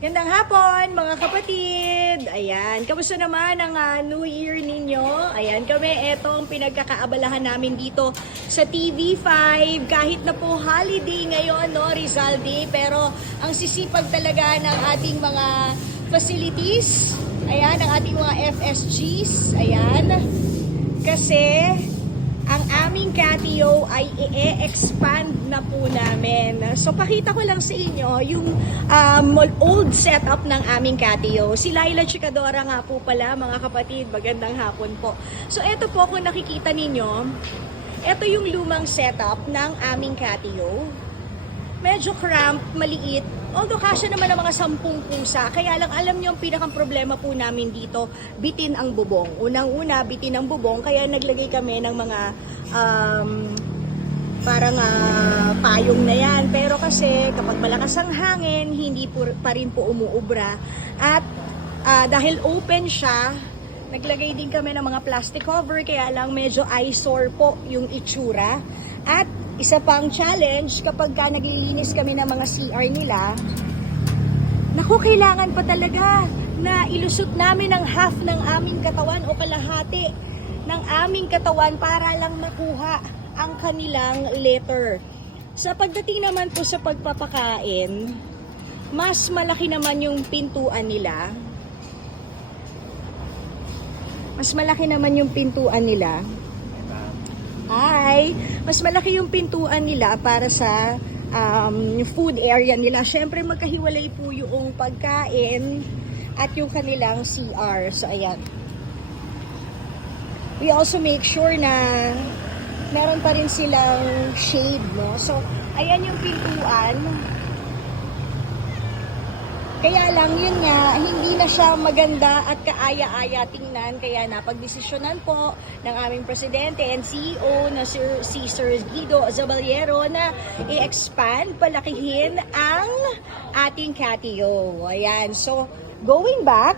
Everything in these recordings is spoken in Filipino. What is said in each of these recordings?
Gandang hapon mga kapatid! Ayan, kamusta naman ang New Year ninyo? Ayan, kami, eto ang pinagkakaabalahan namin dito sa TV5. Kahit na po holiday ngayon, no, Rizal Day, pero ang sisipag talaga ng ating mga facilities, ayan, ang ating mga FSGs, ayan, kasi ang aming Catio ay i-expand na po namin. So pakita ko lang sa inyo yung old setup ng aming Catio. Si Laila Chikadora nga po pala, mga kapatid, magandang hapon po. So eto po, kung nakikita ninyo, eto yung lumang setup ng aming Catio. Medyo cramped, maliit. Although kasya naman ang mga 10 pusa, kaya lang alam niyo ang pinakang problema po namin dito, bitin ang bubong. Unang-una, bitin ang bubong, kaya naglagay kami ng mga parang payong na yan. Pero kasi kapag malakas ang hangin, hindi pa rin po umuubra. At dahil open siya, naglagay din kami ng mga plastic cover, kaya lang medyo eyesore po yung itsura. At isa pang challenge, kapag naglilinis kami ng mga CR nila, naku, kailangan pa talaga na ilusot namin ang half ng aming katawan o kalahati ng aming katawan para lang makuha ang kanilang letter. Sa pagdating naman po sa pagpapakain, mas malaki naman yung pintuan nila. Mas malaki naman yung pintuan nila. Mas malaki yung pintuan nila para sa food area nila. Siyempre magkahiwalay po yung pagkain at yung kanilang CR. So ayan. We also make sure na meron pa rin silang shade, no? So ayan yung pintuan. Kaya lang yun nga, hindi na siya maganda at kaaya-aya tingnan, kaya napagdesisyonan po ng aming presidente and CEO na si Sir Guido Zaballero na i-expand, palakihin ang ating Catio. Ayan, so going back,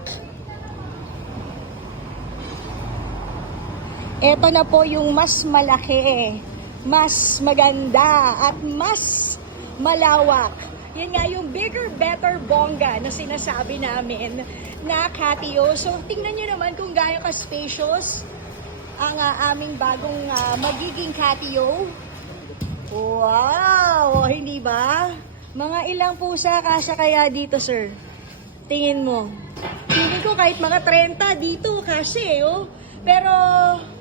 eto na po yung mas malaki, mas maganda at mas malawak. Yan nga yung bigger, better, bongga na sinasabi namin na Catio. So, tingnan nyo naman kung gaano ka-spacious ang aming bagong magiging Catio. Wow! Hindi ba? Mga ilang pusa kasya kaya dito, sir? Tingin mo. Tingin ko kahit mga 30 dito kasya, oh. Pero,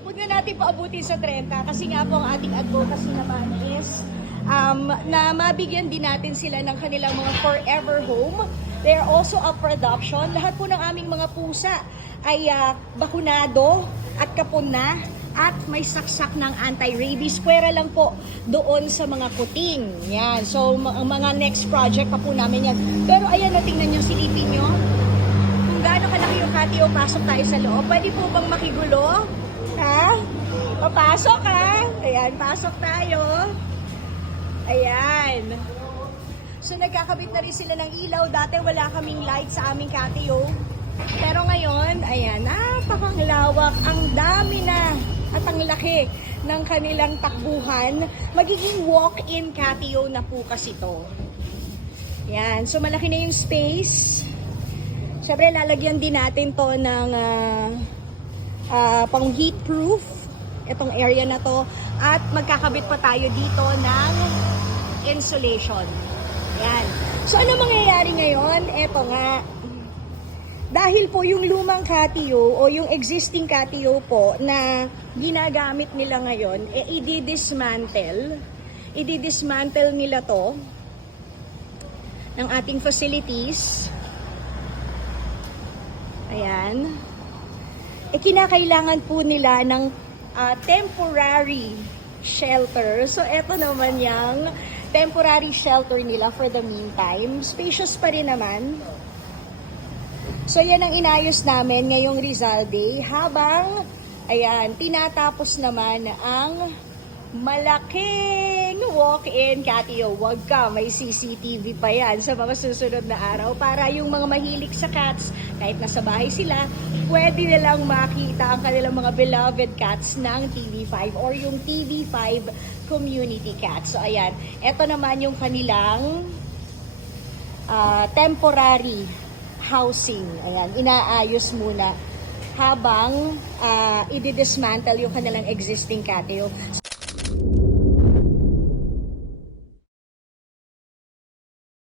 huwag na natin paabutin sa 30 kasi nga po ang ating advocacy naman is na mabigyan din natin sila ng kanilang mga forever home. They are also a production. Lahat po ng aming mga pusa ay bakunado at kapon na at may saksak ng anti-rabies. Pwera lang po doon sa mga kuting. Yan. So, ang mga next project pa po namin yan. Pero ayan, natingnan nyo, silipin nyo. Kung gaano kalaki yung Catio, pasok tayo sa loob. Pwede po bang makigulo? Ha? Papasok ha? Ayan, pasok tayo. Ayan. So nagkakabit na rin sila ng ilaw. Dati wala kaming light sa aming Catio. Pero ngayon, ayan, napakanglawak. Ang dami na at ang laki ng kanilang takbuhan. Magiging walk-in Catio na po kasi to. Ayan. So malaki na yung space. Siyempre lalagyan din natin to ng pang heat proof. Itong area na to. At magkakabit pa tayo dito ng insulation. Yan. So, ano mangyayari ngayon? Eto nga. Dahil po yung lumang Catio o yung existing Catio po na ginagamit nila ngayon, i-dismantle nila to ng ating facilities. Ayan. Kinakailangan po nila ng temporary shelter. So, eto naman yung temporary shelter nila for the meantime. Spacious pa rin naman. So, yan ang inayos namin ngayong Rizal Day. Habang, ayan, tinatapos naman ang malaking walk-in Catio. Wag ka, may CCTV pa yan sa mga susunod na araw para yung mga mahilig sa cats, kahit nasa bahay sila, pwede nilang makita ang kanilang mga beloved cats ng TV5 or yung TV5 community cats. So ayan, eto naman yung kanilang temporary housing. Ayan, inaayos muna habang i-dismantle yung kanilang existing cateo. So